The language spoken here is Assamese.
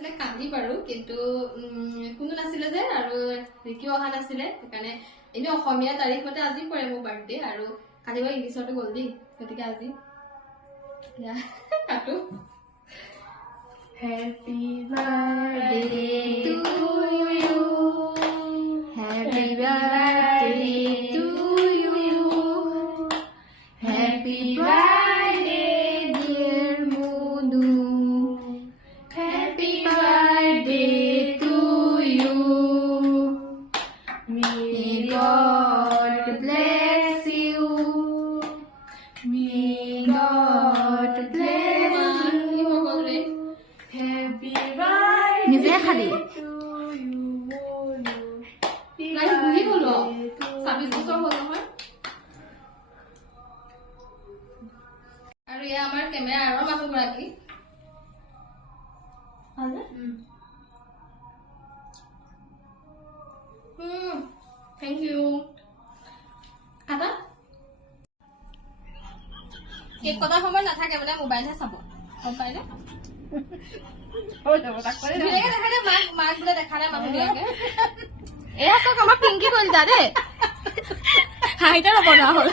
আছিলে কান্দি বাৰু কিন্তু কোনো নাছিলে যে আৰু ৰিকিও অহা নাছিলে সেইকাৰণে এনে অসমীয়া তাৰিখ মতে আজি পৰে মোৰ বাৰ্থডে আৰু কালি বাৰু ইংলিছতো গ'ল দেই গতিকে আজি কাটো Happy birthday to you. Happy birthday to you. Happy birthday, dear Modu. Happy birthday to you. May God bless you. May God bless you. Happy birthday নিজে খালি to you. গাইজ বুহি গলো 26 বছৰ হ'ল নহয় আৰু এয়া আমাৰ কেমেৰা আৰু মানুহগৰাকী থেংক ইউ খাবা কেক কটাৰ সময় নাথাকে মানে মোবাইলহে চাব গম পাইনে ধুনীয়াকে দেখা দে মাক বোলে দেখা নাই মানুহ ধুনীয়াকে এয়া চাওক আমাৰ পিংকি কলিতা দেই হাইটা নবনোৱা হ'ল